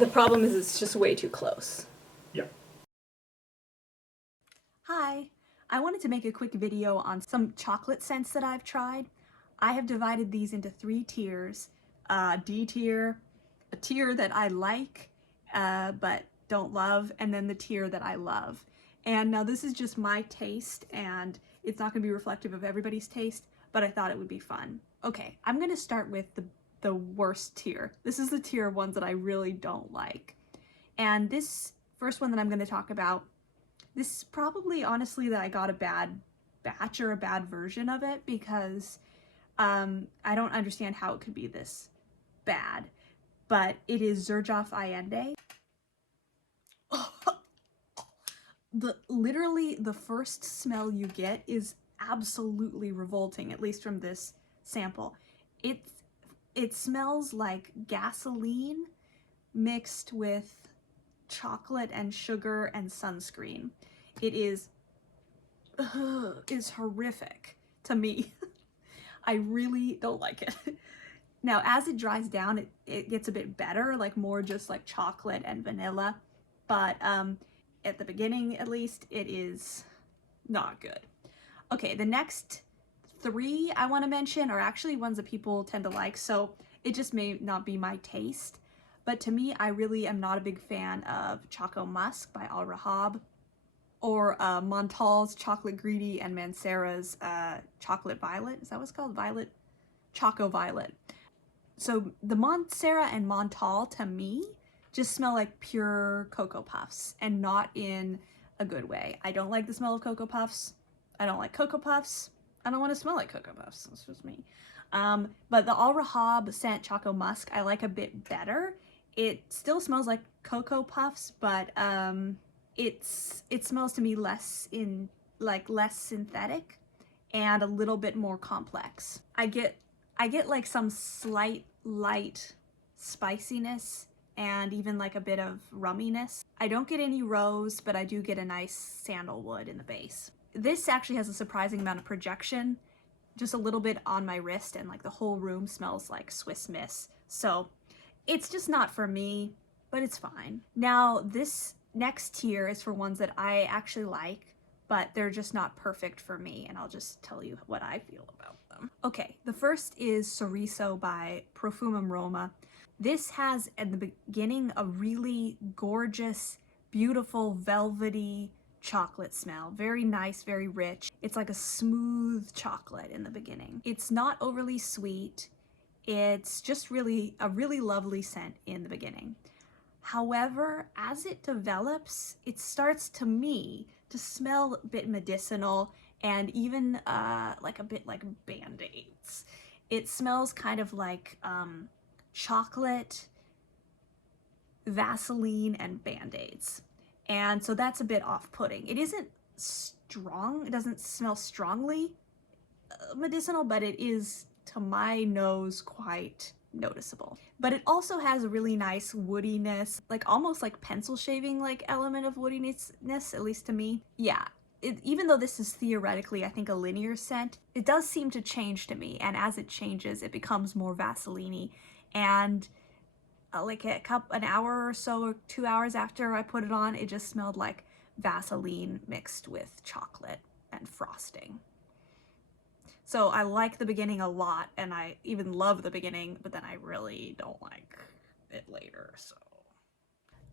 The problem is it's just way too close. Yeah. Hi, I wanted to make a quick video on some chocolate scents that I've tried. I have divided these into 3 tiers. D tier, a tier that I like but don't love, and then the tier that I love. And now this is just my taste and it's not going to be reflective of everybody's taste, but I thought it would be fun. Okay, I'm going to start with the worst tier. This is the tier of ones that I really don't like. And this first one that I'm going to talk about, this is probably honestly that I got a bad batch or a bad version of it, because I don't understand how it could be this bad, but it is Xerjoff Allende. Literally the first smell you get is absolutely revolting, at least from this sample. It smells like gasoline mixed with chocolate and sugar and sunscreen. It is horrific to me. I really don't like it. Now, as it dries down, it gets a bit better, like more just like chocolate and vanilla. But at the beginning, at least, it is not good. Okay, the next 3 I want to mention are actually ones that people tend to like, so it just may not be my taste. But to me, I really am not a big fan of Choco Musk by Al-Rehab, or Montale's Chocolate Greedy and Mancera's Chocolate Violet. Is that what it's called? Violet? Choco Violet. So the Mancera and Montale, to me, just smell like pure Cocoa Puffs, and not in a good way. I don't like the smell of Cocoa Puffs. I don't like Cocoa Puffs. I don't want to smell like Cocoa Puffs. That's just me. But the Al-Rehab scent Choco Musk I like a bit better. It still smells like Cocoa Puffs, but it smells to me less synthetic and a little bit more complex. I get like some slight light spiciness and even like a bit of rumminess. I don't get any rose, but I do get a nice sandalwood in the base. This actually has a surprising amount of projection, just a little bit on my wrist, and like the whole room smells like Swiss Miss. So it's just not for me, but it's fine. Now this next tier is for ones that I actually like, but they're just not perfect for me, and I'll just tell you what I feel about them. Okay, the first is Sorriso by Profumum Roma. This has, at the beginning, a really gorgeous, beautiful, velvety chocolate smell. Very nice, very rich. It's like a smooth chocolate in the beginning. It's not overly sweet. It's just really a really lovely scent in the beginning. However, as it develops, it starts, to me, to smell a bit medicinal, and even like a bit like Band-Aids. It smells kind of like chocolate, Vaseline, and Band-Aids. And so that's a bit off-putting. It isn't strong, it doesn't smell strongly medicinal, but it is, to my nose, quite noticeable. But it also has a really nice woodiness, like almost like pencil shaving like element of woodiness, at least to me. Yeah, even though this is theoretically, I think, a linear scent, it does seem to change to me, and as it changes, it becomes more Vaseline-y. And like an hour or so, or 2 hours after I put it on, it just smelled like Vaseline mixed with chocolate and frosting. So I like the beginning a lot, and I even love the beginning, but then I really don't like it later, so.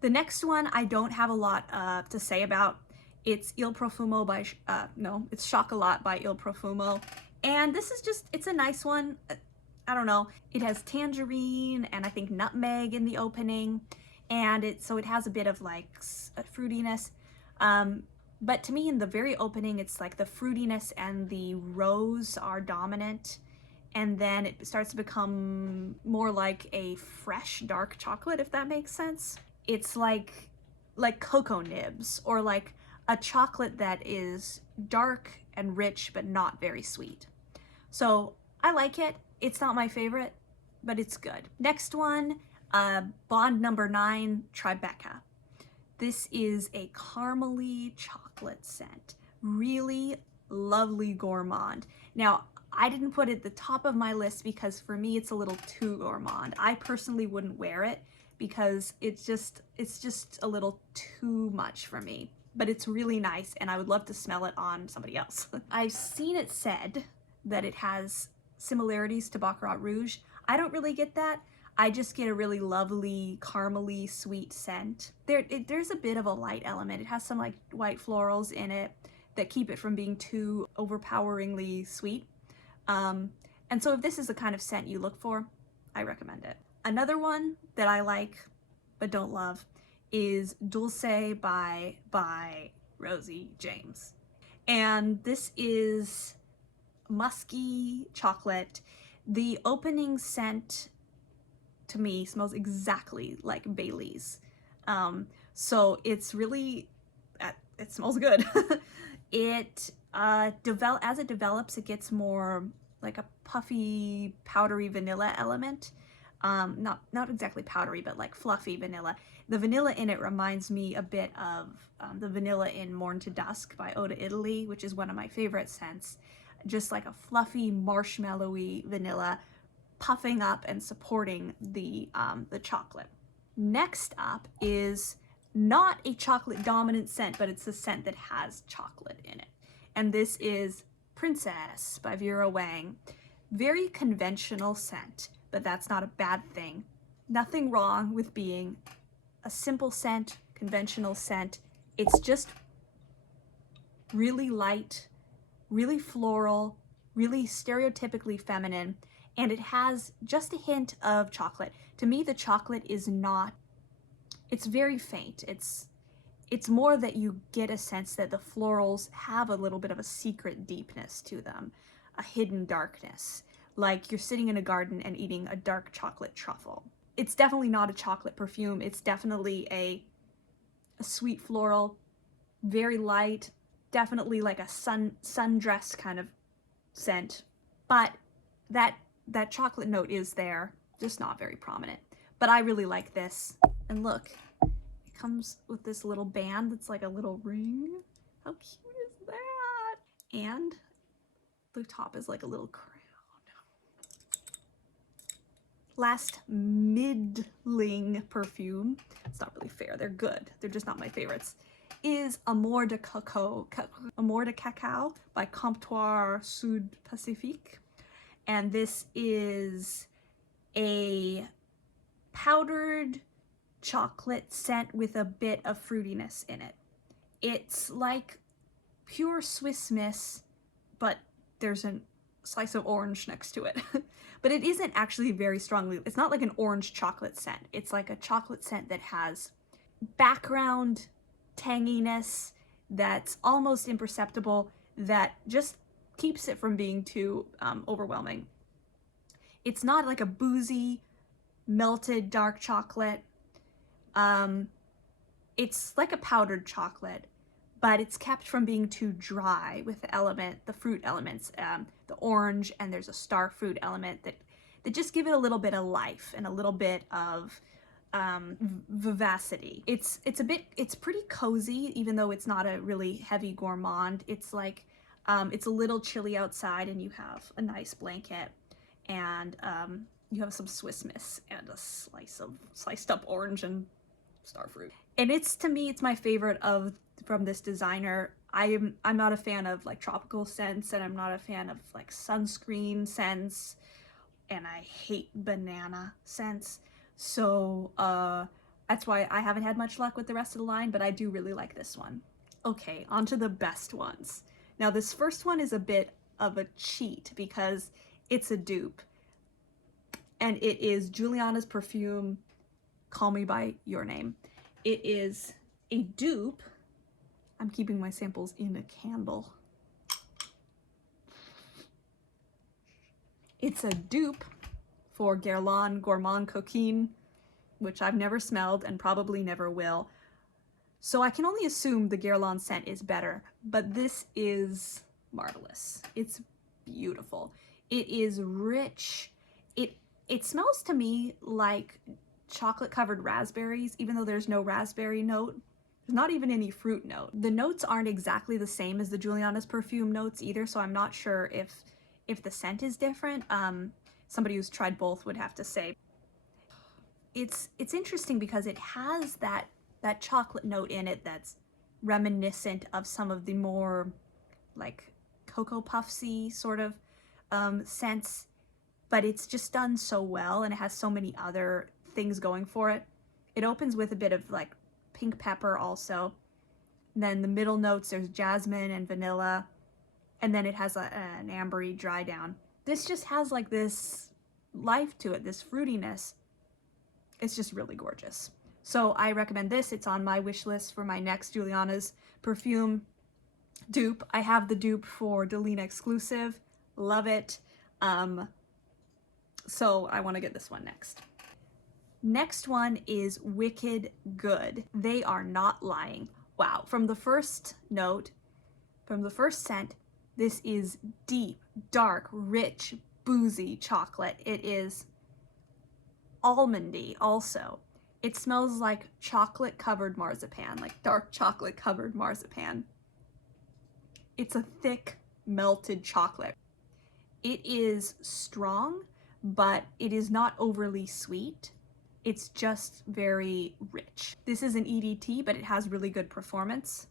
The next one I don't have a lot to say about. It's Il Profumo by, it's Chocolat by Il Profumo. And this is just, it's a nice one. I don't know. It has tangerine and I think nutmeg in the opening. And so it has a bit of like a fruitiness. But to me, in the very opening, it's like the fruitiness and the rose are dominant. And then it starts to become more like a fresh dark chocolate, if that makes sense. It's like cocoa nibs, or like a chocolate that is dark and rich, but not very sweet. So I like it. It's not my favorite, but it's good. Next one, Bond number 9, TriBeCa. This is a caramely chocolate scent. Really lovely gourmand. Now, I didn't put it at the top of my list because for me it's a little too gourmand. I personally wouldn't wear it because it's just a little too much for me. But it's really nice and I would love to smell it on somebody else. I've seen it said that it has similarities to Baccarat Rouge. I don't really get that. I just get a really lovely, caramely, sweet scent. There's a bit of a light element. It has some like white florals in it that keep it from being too overpoweringly sweet. And so if this is the kind of scent you look for, I recommend it. Another one that I like but don't love is Dulce by Rosie James. And this is musky chocolate. The opening scent to me smells exactly like Bailey's. So it's really, it smells good. As it develops, it gets more like a puffy, powdery vanilla element. Not exactly powdery, but like fluffy vanilla. The vanilla in it reminds me a bit of the vanilla in Morn to Dusk by Eau d'Italy, which is one of my favorite scents. Just like a fluffy, marshmallowy vanilla puffing up and supporting the chocolate. Next up is not a chocolate dominant scent, but it's a scent that has chocolate in it. And this is Princess by Vera Wang. Very conventional scent, but that's not a bad thing. Nothing wrong with being a simple scent, conventional scent. It's just really light, really floral, really stereotypically feminine, and it has just a hint of chocolate. To me, the chocolate is not, it's very faint. It's more that you get a sense that the florals have a little bit of a secret deepness to them, a hidden darkness, like you're sitting in a garden and eating a dark chocolate truffle. It's definitely not a chocolate perfume. It's definitely a sweet floral, very light, definitely like a sundress kind of scent. But that chocolate note is there, just not very prominent. But I really like this. And look, it comes with this little band that's like a little ring. How cute is that? And the top is like a little crown. Last middling perfume, it's not really fair, they're good, they're just not my favorites, is Amour de Cacao by Comptoir Sud Pacifique. And this is a powdered chocolate scent with a bit of fruitiness in it. It's like pure Swiss Miss, but there's a slice of orange next to it. But it isn't actually very strongly, it's not like an orange chocolate scent. It's like a chocolate scent that has background tanginess that's almost imperceptible, that just keeps it from being too overwhelming. It's not like a boozy, melted dark chocolate. It's like a powdered chocolate, but it's kept from being too dry with the fruit elements, the orange, and there's a star fruit element that just give it a little bit of life and a little bit of vivacity. It's pretty cozy, even though it's not a really heavy gourmand. It's like, it's a little chilly outside and you have a nice blanket and you have some Swiss Miss and a slice of sliced up orange and star fruit. And to me, it's my favorite from this designer. I'm not a fan of like tropical scents, and I'm not a fan of like sunscreen scents, and I hate banana scents. So that's why I haven't had much luck with the rest of the line, but I do really like this one. Okay, on to the best ones. Now this first one is a bit of a cheat because it's a dupe, and it is Julianna's perfume Call Me By Your Name. It is a dupe. I'm keeping my samples in a candle. It's a dupe for Guerlain Gourmand Coquin, which I've never smelled and probably never will. So I can only assume the Guerlain scent is better, but this is marvelous. It's beautiful. It is rich. It smells to me like chocolate covered raspberries, even though there's no raspberry note. There's not even any fruit note. The notes aren't exactly the same as the Julianna's perfume notes either, so I'm not sure if the scent is different. Somebody who's tried both would have to say. it's interesting because it has that chocolate note in it that's reminiscent of some of the more like Cocoa Puffsy sort of scents, but it's just done so well, and it has so many other things going for it. It opens with a bit of like pink pepper also. And then the middle notes, there's jasmine and vanilla, and then it has an ambery dry down. This just has like this life to it, this fruitiness. It's just really gorgeous. So I recommend this. It's on my wish list for my next Julianna's perfume dupe. I have the dupe for Delina exclusive. Love it. So I want to get this one next. Next one is Wicked Good. They are not lying. Wow. From the first note, from the first scent, this is deep, dark, rich, boozy chocolate. It is almondy also. It smells like chocolate covered marzipan, like dark chocolate covered marzipan. It's a thick melted chocolate. It is strong, but it is not overly sweet. It's just very rich. This is an EDT, but it has really good performance.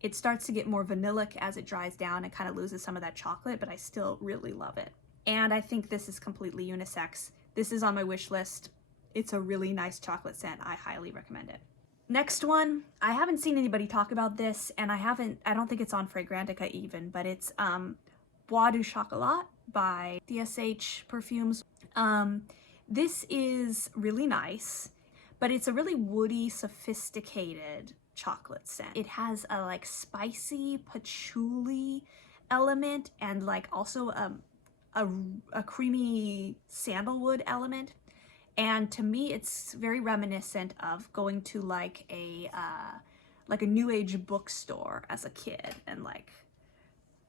It starts to get more vanillic as it dries down and kind of loses some of that chocolate, but I still really love it. And I think this is completely unisex. This is on my wish list. It's a really nice chocolate scent. I highly recommend it. Next one, I haven't seen anybody talk about this, and I don't think it's on Fragrantica even, but it's Bois du Chocolat by DSH Perfumes. This is really nice, but it's a really woody, sophisticated chocolate scent. It has a like spicy patchouli element and like also a creamy sandalwood element. And to me, it's very reminiscent of going to like a new age bookstore as a kid, and like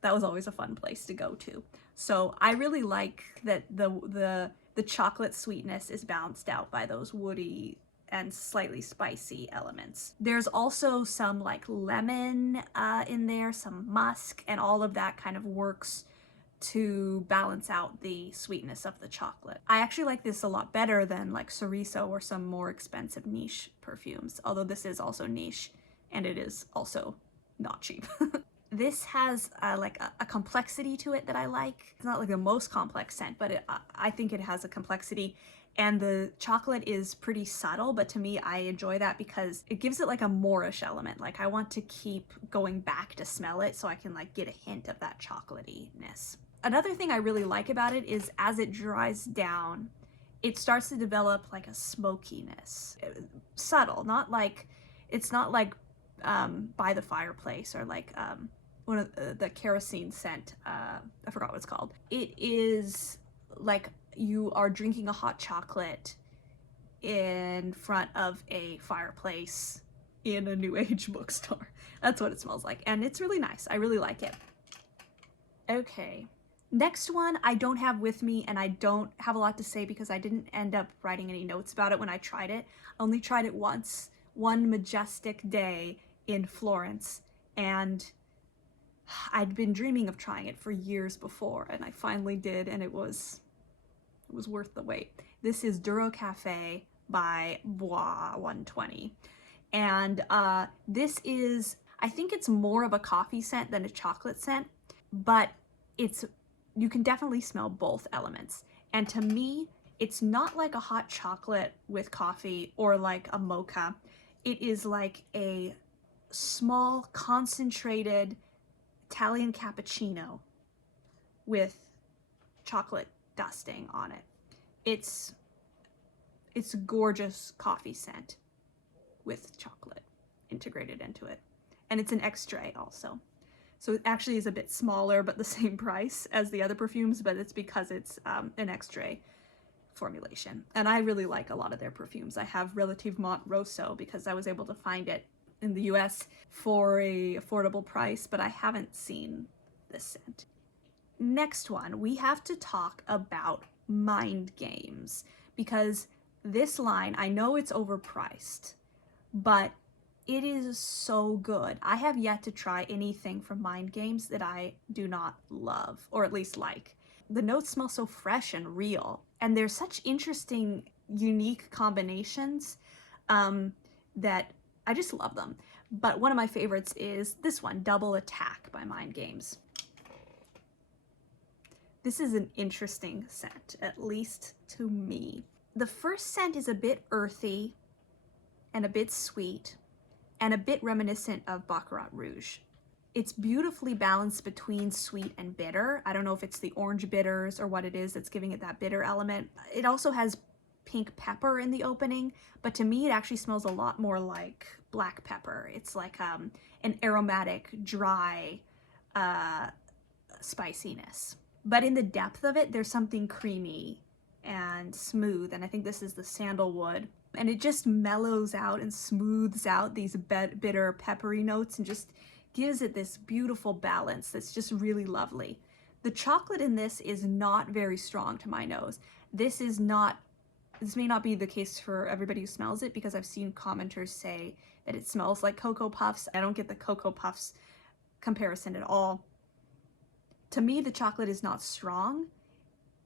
that was always a fun place to go to. So I really like that the chocolate sweetness is balanced out by those woody and slightly spicy elements. There's also some like lemon in there, some musk, and all of that kind of works to balance out the sweetness of the chocolate. I actually like this a lot better than like Sorriso or some more expensive niche perfumes, although this is also niche and it is also not cheap. This has like a complexity to it that I like. It's not like the most complex scent, but I think it has a complexity, and the chocolate is pretty subtle, but to me I enjoy that because it gives it like a Moorish element. Like I want to keep going back to smell it so I can like get a hint of that chocolatey-ness. Another thing I really like about it is as it dries down, it starts to develop like a smokiness. Subtle, not like, it's not like By the Fireplace or like one of the kerosene scent, I forgot what it's called. It is like you are drinking a hot chocolate in front of a fireplace in a new age bookstore. That's what it smells like, and it's really nice. I really like it. Okay. Next one I don't have with me, and I don't have a lot to say because I didn't end up writing any notes about it when I tried it. I only tried it once, one majestic day in Florence, and I'd been dreaming of trying it for years before, and I finally did, and it was worth the wait. This is Durocaffe by Bois 120, and this is, I think it's more of a coffee scent than a chocolate scent, but you can definitely smell both elements. And to me, it's not like a hot chocolate with coffee or like a mocha. It is like a small, concentrated Italian cappuccino with chocolate dusting on it. It's a gorgeous coffee scent with chocolate integrated into it. And it's an extrait also. So it actually is a bit smaller, but the same price as the other perfumes, but it's because it's an extrait formulation. And I really like a lot of their perfumes. I have Relativement Rosso because I was able to find it in the US for a affordable price, but I haven't seen this scent. Next one, we have to talk about Mind Games, because this line, I know it's overpriced, but it is so good. I have yet to try anything from Mind Games that I do not love, or at least like. The notes smell so fresh and real, and there's such interesting unique combinations that I just love them. But one of my favorites is this one, Double Attack by Mind Games. This is an interesting scent, at least to me. The first scent is a bit earthy and a bit sweet and a bit reminiscent of Baccarat Rouge. It's beautifully balanced between sweet and bitter. I don't know if it's the orange bitters or what it is that's giving it that bitter element. It also has pink pepper in the opening, but to me it actually smells a lot more like black pepper. It's like an aromatic, dry spiciness. But in the depth of it, there's something creamy and smooth, and I think this is the sandalwood. And it just mellows out and smooths out these bitter, peppery notes and just gives it this beautiful balance that's just really lovely. The chocolate in this is not very strong to my nose. This may not be the case for everybody who smells it, because I've seen commenters say that it smells like Cocoa Puffs. I don't get the Cocoa Puffs comparison at all. To me, the chocolate is not strong.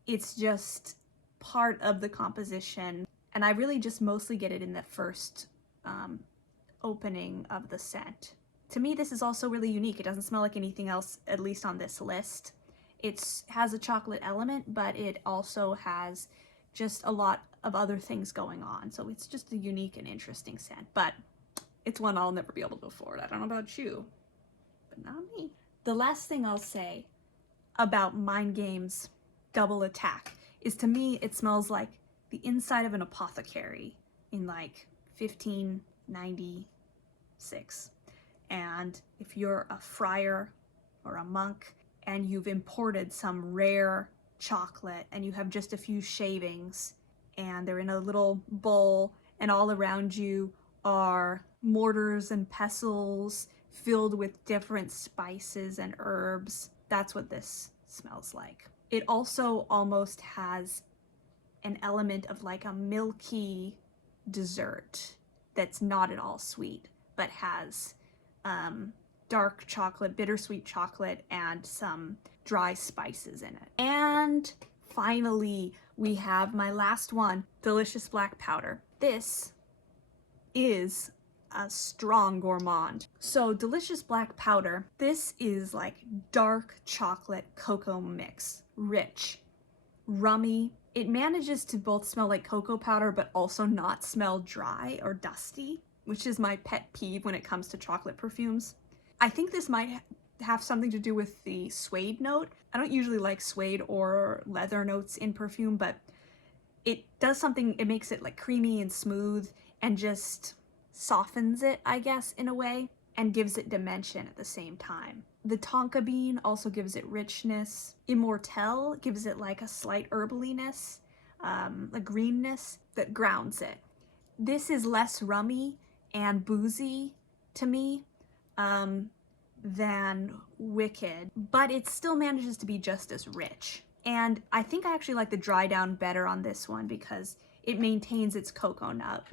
It's just part of the composition. And I really just mostly get it in the first opening of the scent. To me, this is also really unique. It doesn't smell like anything else, at least on this list. It has a chocolate element, but it also has just a lot of other things going on. So it's just a unique and interesting scent, but it's one I'll never be able to afford. I don't know about you, but not me. The last thing I'll say about Mind Games Double Attack is, to me, it smells like the inside of an apothecary in like 1596. And if you're a friar or a monk and you've imported some rare chocolate and you have just a few shavings and they're in a little bowl and all around you are mortars and pestles filled with different spices and herbs, that's what this smells like. It also almost has an element of like a milky dessert that's not at all sweet, but has dark chocolate, bittersweet chocolate, and some dry spices in it. And finally, we have my last one, Delicious Black Powder. This is a strong gourmand. So Delicious Black Powder, this is like dark chocolate cocoa mix, rich, rummy. It manages to both smell like cocoa powder but also not smell dry or dusty, which is my pet peeve when it comes to chocolate perfumes. I think this might have something to do with the suede note. I don't usually like suede or leather notes in perfume, but it does something, it makes it like creamy and smooth and just softens it, I guess, in a way, and gives it dimension at the same time. The tonka bean also gives it richness. Immortelle gives it like a slight herbaliness, a greenness that grounds it. This is less rummy and boozy to me than Wicked, but it still manages to be just as rich. And I think I actually like the dry down better on this one because it maintains its cocoa note.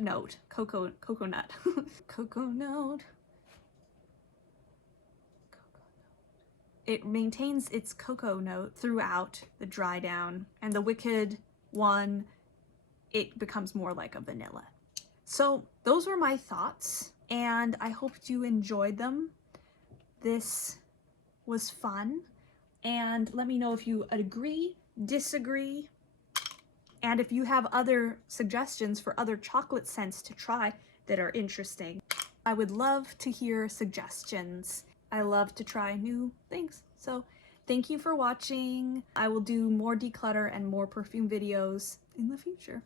It maintains its cocoa note throughout the dry down, and the Wicked one, it becomes more like a vanilla. So those were my thoughts, and I hoped you enjoyed them. This was fun, and let me know if you agree, disagree, and if you have other suggestions for other chocolate scents to try that are interesting. I would love to hear suggestions. I love to try new things. So thank you for watching. I will do more declutter and more perfume videos in the future.